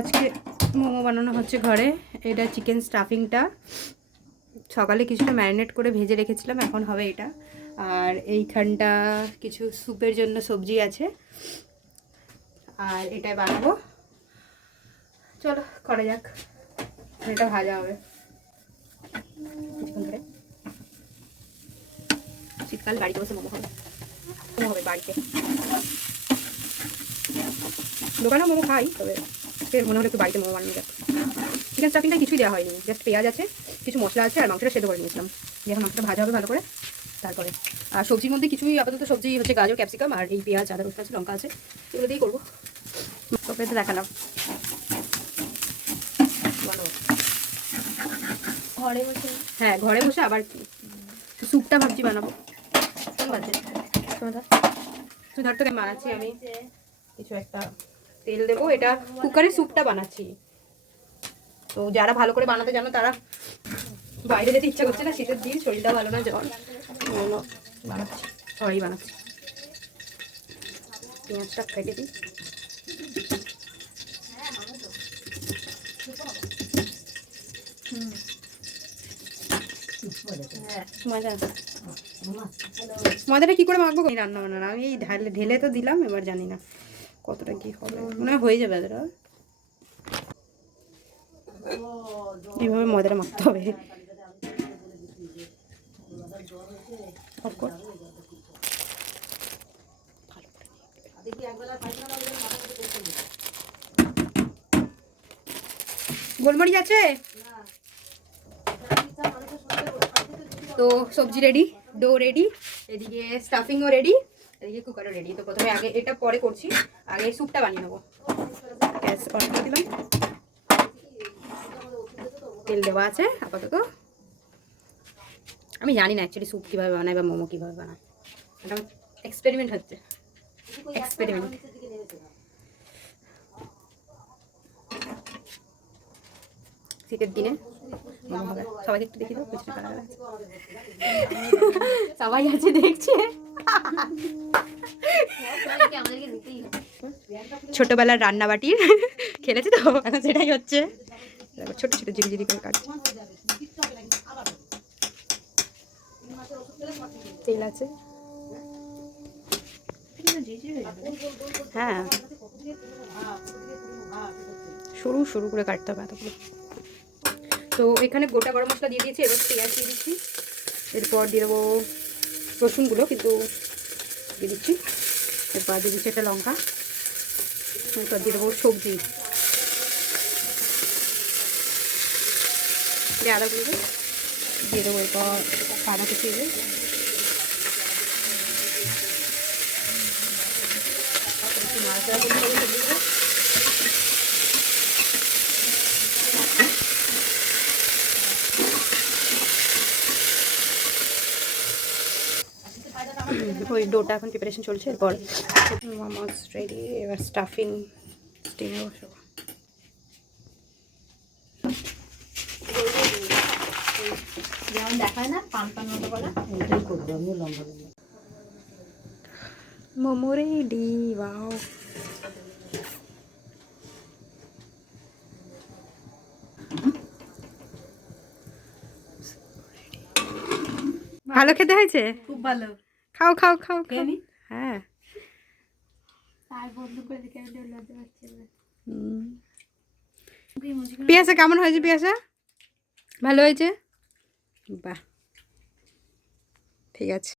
আজকে মোমো বানানো হচ্ছে ঘরে। এটা চিকেন স্টাফিংটা সকালে কিছুটা ম্যারিনেট করে ভেজে রেখেছিলাম, এখন হবে এটা। আর এইখানটা কিছু স্যুপের জন্য সবজি আছে, আর এটাই বানাবো। চলো করা যাক। এটা ভাজা হবে কিছুক্ষণ ধরে। শীতকাল বাড়িতে বসে মোমো হবে, মোমো হবে বাড়িতে। দোকানেও মোমো খাই, তবে মনে হলো একটু বাড়িতে মোমো বানানো যাক। চিকেন স্টাফিংটা কিছুই দেওয়া হয়নি, জাস্ট পেঁয়াজ আছে, কিছু মশলা আছে, আর মাংসটা সেদ্ধ করে নিয়েছিলাম। এখন মাংসটা ভাজা হবে ভালো করে, তারপরে আর সবজির মধ্যে কিছুই আপাতত সবজি হচ্ছে গাজর, ক্যাপসিকাম আর এই পেঁয়াজ, আদা রসুন আছে, লঙ্কা আছে, এগুলো দিয়েই করবো। তোকে তো দেখালাম ঘরে বসে। হ্যাঁ ঘরে বসে, আবার স্যুপটা ভাবছি বানাবো। ধর তোকে বানাচ্ছি আমি কিছু একটা তেল দেবো। এটা কুকারে স্যুপটা বানাচ্ছি, তো যারা ভালো করে বানাতে জানো তারা। বাইরে যেতে ইচ্ছা করছে না, শীতের দিন, শরীরটা ভালো না, জ্বর। বানাচ্ছি, সবাই বানাচ্ছি। পেঁয়াজটা কেটে দিই। ময়দাটা কি করে মাখবো রান্না বান্না? আমি এই ঢেলে তো দিলাম, এবার জানি না কতটা কি হবে, মনে হয় হয়ে যাবে। এতটা এইভাবে ময়দাটা মাখতে হবে। গোলমরিচ আছে তো। সবজি রেডি, ডো রেডি, এদিকে স্টাফিংও রেডি, এদিকে কুকারও রেডি। তো প্রথমে আগে এটা পরে করছি, আগে স্যুপটা বানিয়ে নেবো। গ্যাস অন করে দিলাম, তেল দেওয়া আছে আপাতত। আমি জানি না অ্যাকচুয়ালি স্যুপ কীভাবে বানায় বা মোমো কীভাবে বানায়, এটা এক্সপেরিমেন্ট হচ্ছে, এক্সপেরিমেন্ট। শীতের দিনে মোমো হবে, সবাইকে একটু দেখি দাও, পিছনে কারা কারা আছে। সবাই আছে দেখছে। ছোটবেলার রান্নাবাটির খেলেছি তো, এখন সেটাই হচ্ছে। ছোট ছোট জিরি জিরি করে কাটছি। তেল আছে, হ্যাঁ সরু সরু করে কাটতে হবে এতগুলো। তো এখানে গোটা গরম মশলা দিয়ে দিয়েছি, এবার পেঁয়াজ দিয়ে দিচ্ছি, এরপর দিয়ে দেবো রসুনগুলো কিন্তু দিয়ে দিচ্ছি, এরপর দিয়ে দিচ্ছি একটা লঙ্কা, এরপর দিয়ে দেবো সবজি, আদাগুলো দিয়ে দেবো, এরপর আদা কুচি দিয়ে নাড়াচাড়া করতে হবে সবজিগুলো। ওই ডোটা এখন প্রিপারেশন চলছে, এরপর মোমোস রেডি, এবার স্টাফিং স্টিমে বসাবো। যেমন দেখায় না পান পান মতো বলা, এটাই করবো আমি। লম্বা লম্বা মোমো রেডি। ওয়াও, ভালো খেতে হয়েছে, খুব ভালো। খাও খাও খাও খাও। হ্যাঁ পিয়াসা কেমন হয়েছে? পিয়াসা ভালো হয়েছে, বাহ ঠিক আছে।